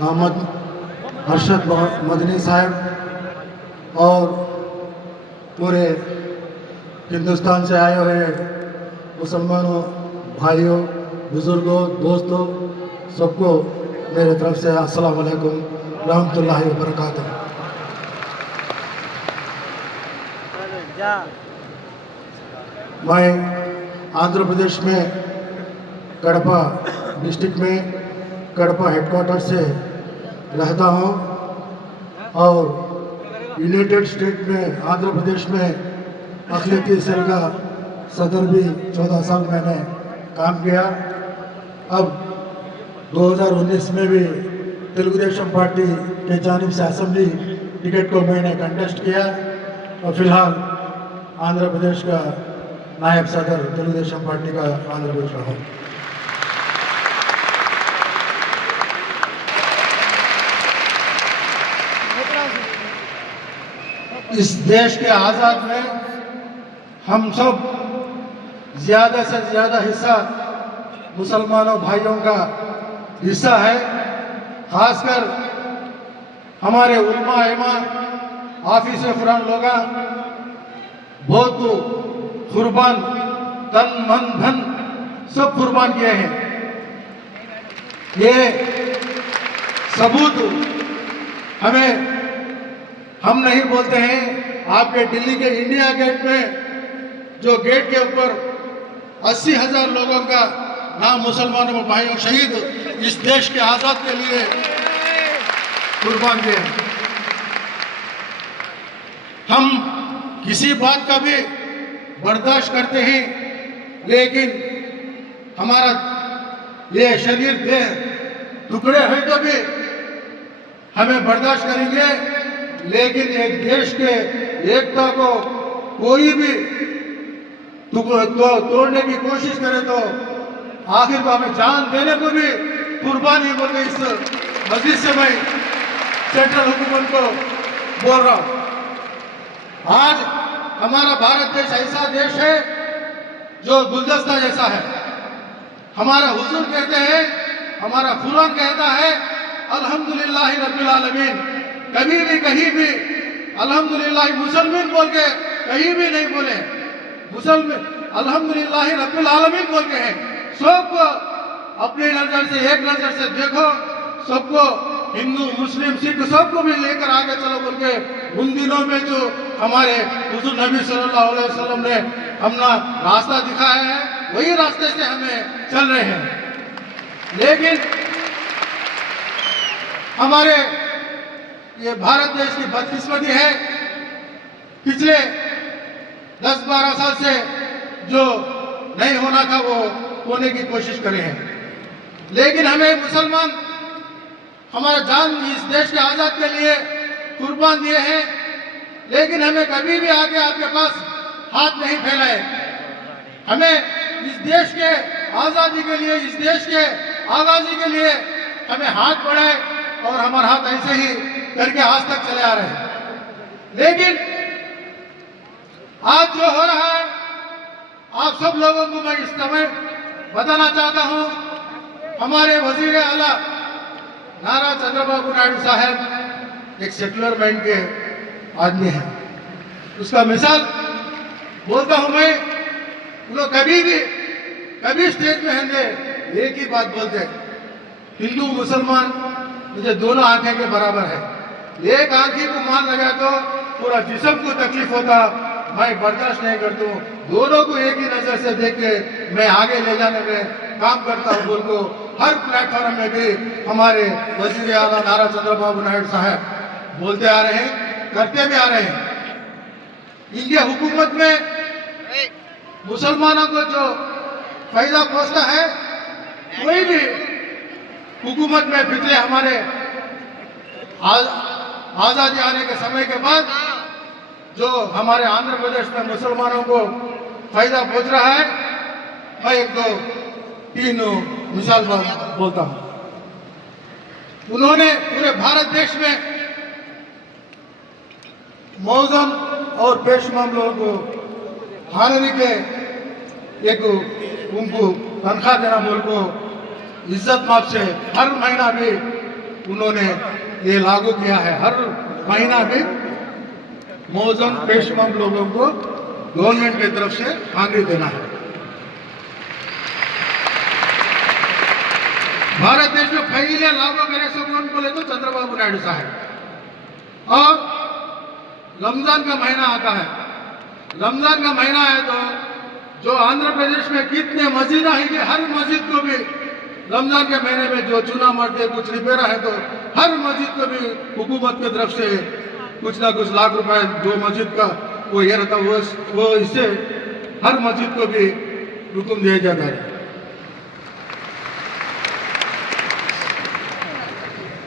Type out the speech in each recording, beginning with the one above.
मोहम्मद अरशद मदनी साहब और पूरे हिंदुस्तान से आए हुए मुसलमानों भाइयों बुज़ुर्गों दोस्तों सबको मेरे तरफ से अस्सलाम वालेकुम रहमतुल्लाहि व बरकातहू। मैं आंध्र प्रदेश में कड़पा डिस्ट्रिक्ट में कड़पा हेडक्वार्टर से रहता हूँ और यूनाइटेड स्टेट में आंध्र प्रदेश में अखिलेती सेल का सदर भी 14 साल मैंने काम किया। अब 2019 में भी तेलुगु देशम पार्टी के जानिब से असेंबली टिकट को मैंने कंटेस्ट किया और फिलहाल आंध्र प्रदेश का नायब सदर तेलुगु देशम पार्टी का आंध्र प्रदेश रहा हूँ। इस देश के आज़ाद में हम सब ज़्यादा से ज़्यादा हिस्सा मुसलमानों भाइयों का हिस्सा है। खासकर हमारे उलमा इमा हाफिज़ कुरान लोग बहुत कुर्बान तन मन धन सब कुर्बान किए हैं। ये सबूत हम नहीं बोलते हैं। आपके दिल्ली के इंडिया गेट में जो गेट के ऊपर 80,000 लोगों का नाम मुसलमानों भाइयों शहीद इस देश के आज़ाद के लिए कुर्बान किए। हम किसी बात का भी बर्दाश्त करते हैं, लेकिन हमारा ये शरीर देह टुकड़े हैं तो भी हमें बर्दाश्त करेंगे, लेकिन एक देश के एकता को कोई भी तोड़ने की कोशिश करे तो आखिर को हमें जान देने को भी कुर्बानी बोल के इस मस्जिद से मैं सेंट्रल हुकूमत को बोल रहा हूँ। आज हमारा भारत देश ऐसा देश है जो गुलदस्ता जैसा है। हमारा हुजूर कहते हैं, हमारा कुरान कहता है अल्हम्दुलिल्लाह रब्बिल आलमीन। कभी भी कहीं भी अल्हम्दुलिल्लाह मुसलमान बोल के कहीं भी नहीं बोले, मुसलमान अल्हम्दुलिल्लाह रब्बिल आलमीन बोल के हैं। सबको अपनी नजर से एक नजर से देखो, सबको हिंदू मुस्लिम सिख सबको भी लेकर आगे चलो बोल के उन दिनों में जो हमारे हुजूर नबी सल्लल्लाहु अलैहि वसल्लम ने अपना रास्ता दिखाया है वही रास्ते से हमें चल रहे हैं। लेकिन हमारे ये भारत देश की बदकिस्मती है, पिछले 10-12 साल से जो नहीं होना था वो होने की कोशिश करे हैं। लेकिन हमें मुसलमान हमारा जान इस देश के आज़ाद के लिए कुर्बान दिए हैं, लेकिन हमें कभी भी आके आपके पास हाथ नहीं फैलाए। हमें इस देश के आज़ादी के लिए, इस देश के आगाजी के लिए हमें हाथ बढ़ाए और हमारा हाथ ऐसे ही करके आज तक चले आ रहे हैं। लेकिन आज जो हो रहा है आप सब लोगों को मैं इस समय बताना चाहता हूं। हमारे वजीर आला नारा चंद्रबाबू नायडू साहब एक सेक्युलर माइंड के आदमी हैं। उसका मिसाल बोलता हूं मैं, वो लोग कभी स्टेज में होंगे एक ही बात बोलते हैं, हिंदू मुसलमान मुझे दोनों आंखें के बराबर है। एक आंखी को मान लगा तो पूरा जिस्म को तकलीफ होता, मैं बर्दाश्त नहीं करता हूँ। दोनों को एक ही नजर से देख के मैं आगे ले जाने में काम करता हूँ बोल को हर प्लेटफॉर्म में भी हमारे वजीर आला नारा चंद्रबाबू नायडू साहब बोलते आ रहे हैं, करते भी आ रहे हैं। इंडिया हुकूमत में मुसलमानों को जो फायदा पहुंचता है कोई भी हुकूमत में पिछले हमारे आज़ादी आने के समय के बाद जो हमारे आंध्र प्रदेश में मुसलमानों को फायदा पहुंच रहा है, मैं 1-2-3 मिसाल बोलता हूं। उन्होंने पूरे भारत देश में मौजम और पेशमाम लोगों को हानरी के एक उनको तनख्वाह देना बोल को इज्जत माफ से हर महीना भी उन्होंने ये लागू किया है। हर महीना भी मौजन पेशमम लोगों को गवर्नमेंट की तरफ से आंगरी देना है। भारत देश में पहले लागू करे सो कौन बोले तो चंद्रबाबू नायडू साहब। और रमजान का महीना आता है, रमजान का महीना है तो जो आंध्र प्रदेश में कितने मस्जिद आएंगे, हर मस्जिद को भी रमजान के महीने में जो चूना मारते कुछ रिपेरा है तो हर मस्जिद को भी हुकूमत की तरफ से कुछ ना कुछ लाख रुपए जो मस्जिद का वो ये रहता वो इससे हर मस्जिद को भी हुक्म दिया जाता है।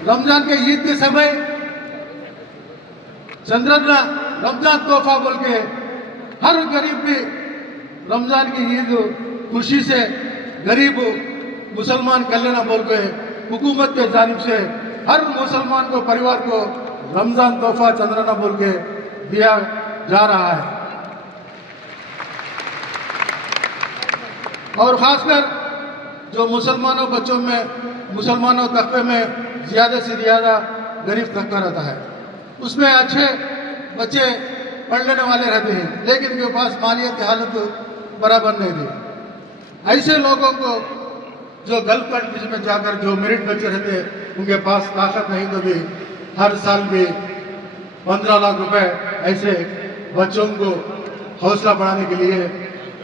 रमजान के ईद के समय चंद्रना रमजान तोहफा बोल के हर गरीब भी रमजान की ईद खुशी से गरीब मुसलमान कल्याण बोल के हुकूमत के जानिब से हर मुसलमान को परिवार को रमजान तोहफा चंद्रना बोल के दिया जा रहा है। और खासकर जो मुसलमानों बच्चों में मुसलमानों तबके में ज़्यादा से ज़्यादा गरीब तबका रहता है, उसमें अच्छे बच्चे पढ़ लेने वाले रहते हैं लेकिन उनके पास मालियत की हालत बराबर नहीं थी। ऐसे लोगों को जो गल्फ कंट्रीज में जाकर जो मेरिट बच्चे रहते हैं उनके पास ताकत नहीं तो भी हर साल भी 15 लाख रुपए ऐसे बच्चों को हौसला बढ़ाने के लिए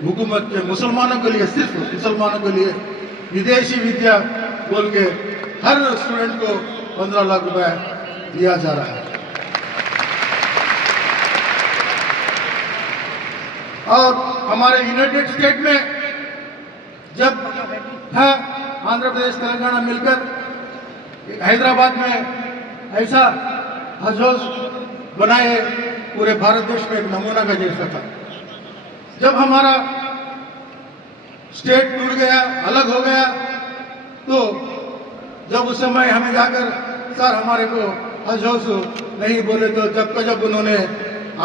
हुकूमत के मुसलमानों के लिए, सिर्फ मुसलमानों के लिए विदेशी विद्या बोल के हर स्टूडेंट को 15 लाख रुपए दिया जा रहा है। और हमारे यूनाइटेड स्टेट में जब था आंध्र प्रदेश तेलंगाना मिलकर हैदराबाद में ऐसा हज हौस बनाए पूरे भारत देश में एक नमूना का जैसा था। जब हमारा स्टेट टूट गया, अलग हो गया, तो जब उस समय हमें जाकर सर हमारे को हज हौस नहीं बोले तो जब उन्होंने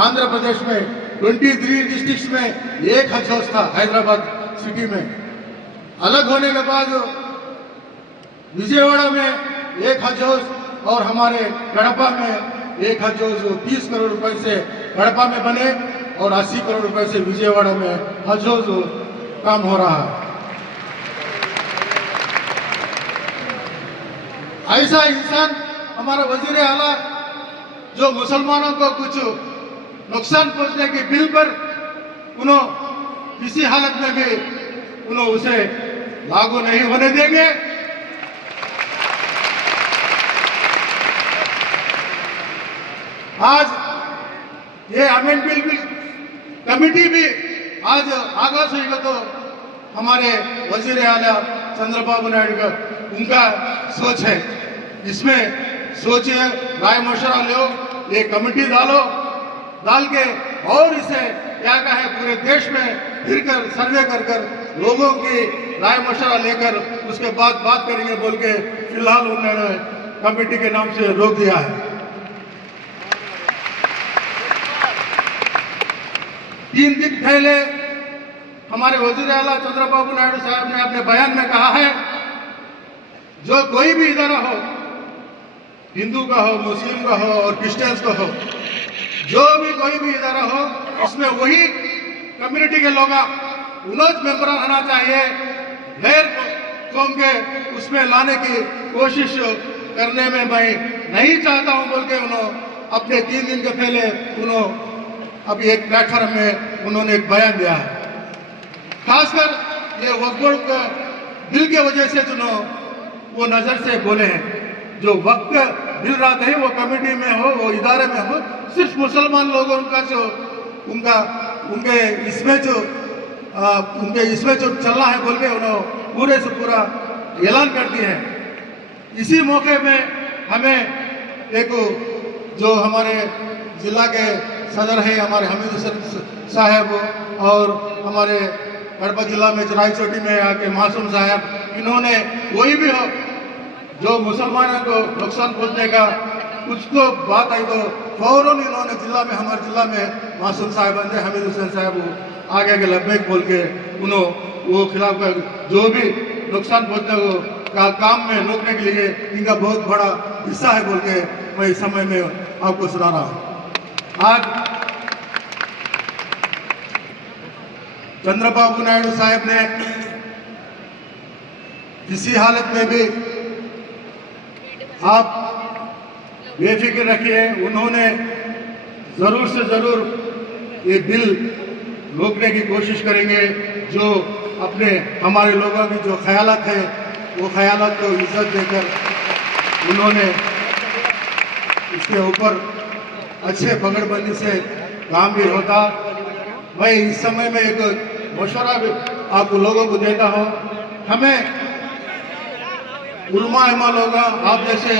आंध्र प्रदेश में 23 डिस्ट्रिक्ट्स में एक हज हौस था हैदराबाद सिटी में। अलग होने के बाद विजयवाड़ा में एक हज हौस और हमारे गड़पा में एक हज हौस 30 करोड़ रुपए से गड़पा में बने और 80 करोड़ रुपए से विजयवाड़ा में हज हौस काम हो रहा है। ऐसा इंसान हमारा वजीर आला जो मुसलमानों को कुछ नुकसान पहुंचने की बिल पर उन्होंने किसी हालत में भी उन्होंने उसे लागू नहीं होने देंगे। आज ये अमेंडमेंट बिल कमेटी भी आज आगाज होगा तो हमारे वजीर आला चंद्रबाबू नायडू का उनका सोच है, इसमें सोचिए, राय मशवरा लो, ये कमेटी डाल के और इसे क्या कहे पूरे देश में फिरकर सर्वे कर लोगों की राय मशवरा लेकर उसके बाद बात करेंगे बोल के फिलहाल उन्होंने कमेटी के नाम से रोक दिया है। 3 दिन पहले हमारे वजीर आला चंद्रबाबू नायडू साहब ने अपने बयान में कहा है जो कोई भी इदारा हो, हिंदू का हो, मुस्लिम का हो और क्रिश्चियंस का हो, जो भी कोई भी इदारा हो उसमें वही कम्युनिटी के लोग उन्नत मेंबर रहना चाहिए। गैर कौम के उसमें लाने की कोशिश करने में मैं नहीं चाहता हूं बोल के उन्होंने अपने 3 दिन के पहले उन्होंने अभी एक प्लेटफॉर्म में उन्होंने एक बयान दिया है। खासकर ये वक्फ बोर्ड बिल के वजह से जो वो नजर से बोले हैं, जो वक्त बिल रहा है वो कमेटी में हो, वो इदारे में हो, सिर्फ मुसलमान लोगों का जो उनके इसमें जो चलना है बोल के उन्होंने पूरे से पूरा ऐलान कर दिए हैं। इसी मौके में हमें एक जो हमारे जिला के सदर है हमारे हमीद हुसैन साहब और हमारे गढ़वा जिला में चराई चोटी में आके मासूम साहब, इन्होंने कोई भी हो जो मुसलमानों को नुकसान पहुंचने का कुछ तो बात आई तो फौरन इन्होंने जिला में हमारे जिला में मासूम साहब हमीद हुसैन साहब आगे के लब्बैक बोल के उन्होंने वो खिलाफ जो भी नुकसान पहुंचने को का काम में रोकने के लिए इनका बहुत बड़ा हिस्सा है बोल के मैं इस समय में आपको सुना रहा हूँ। आज चंद्रबाबू नायडू साहब ने किसी हालत में भी, आप बेफिक्र रखिए, उन्होंने ज़रूर से ज़रूर ये बिल रोकने की कोशिश करेंगे। जो अपने हमारे लोगों की जो ख्यालात है वो ख्यालात को इज्जत देकर उन्होंने इसके ऊपर अच्छे पकड़बंदी से काम भी होता। मैं इस समय में एक मशवरा भी आप लोगों को देता हूँ, हमें उलमा लोग, आप जैसे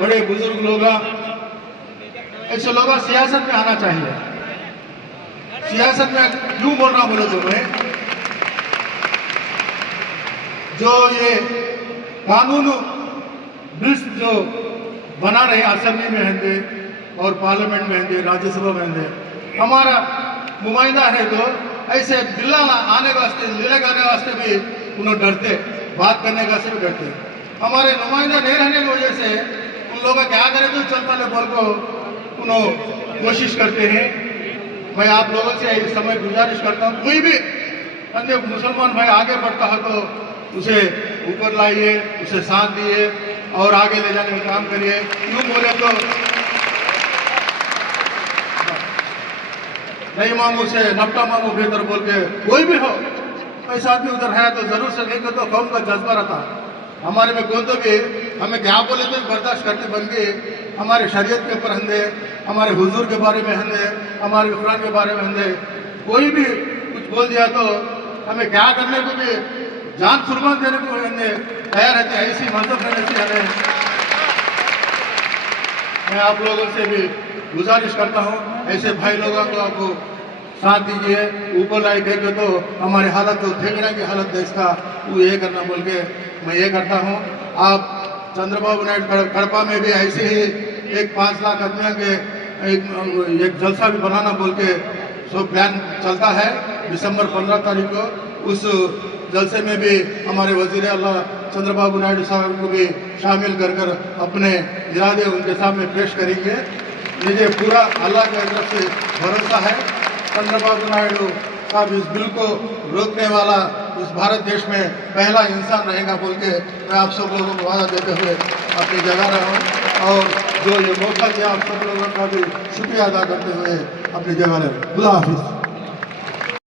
बड़े बुजुर्ग लोग, ऐसे लोग सियासत में आना चाहिए। सियासत में क्यों बोल रहा बोले तो मैं, जो ये कानून बिल्स जो बना रहे असेंबली में होंगे और पार्लियामेंट में होंगे, राज्यसभा में होंगे, हमारा नुमाइंदा है तो ऐसे बिल आने वास्ते, लगाने वास्ते भी उन्होंने डरते, बात करने का से भी डरते। हमारे नुमाइंदा नहीं रहने की वजह से उन लोगों क्या करें तो चलता है बोल को उन्होंने कोशिश करते हैं। मैं आप लोगों से इस समय गुजारिश करता हूँ, कोई भी अन्य मुसलमान भाई आगे बढ़ता है तो उसे ऊपर लाइए, उसे साथ दिए और आगे ले जाने का काम करिए। यूँ बोले तो नहीं मामू से नपटा मामू बेहतर बोल के कोई भी हो, ऐसा आदमी उधर है तो जरूर से लेकर तो कौम का जज्बा रहता। हमारे में कौन तो भी हमें क्या बोले तो बर्दाश्त करते बन गए। हमारे शरीयत के ऊपर हंदे, हमारे हुजूर के बारे में हंदे, हमारे कुरान के बारे में हंदे, कोई भी कुछ बोल दिया तो हमें क्या करने को भी जान कुर्बान देने को हंदे तैयार रहते। ऐसी मजहब रहने से हमें, मैं आप लोगों से भी गुजारिश करता हूँ, ऐसे भाई लोगों को आपको साथ दीजिए। ऊपर लाई कह तो हमारी हालत तो ठेकने की हालत है, इसका वो ये करना बोल के मैं ये करता हूँ। आप चंद्रबाबू नायडू कड़पा में भी ऐसे ही एक 5 लाख आदमियों के एक जलसा भी बनाना बोल के सो प्लान चलता है। दिसंबर 15 तारीख को उस जलसे में भी हमारे वजीर अल्लाह चंद्रबाबू नायडू साहब को भी शामिल कर अपने इरादे उनके सामने पेश करेंगे। मुझे पूरा अल्लाह की तरफ से भरोसा है, चंद्रबाबू नायडू साहब इस बिल को रोकने वाला इस भारत देश में पहला इंसान रहेगा बोल के मैं आप सब लोगों को वादा देते हुए अपनी जगह रहा हूँ और जो ये मौका दिया आप सब लोगों का भी शुक्रिया अदा करते हुए अपनी जगह रहे। खुदा हाफिज़।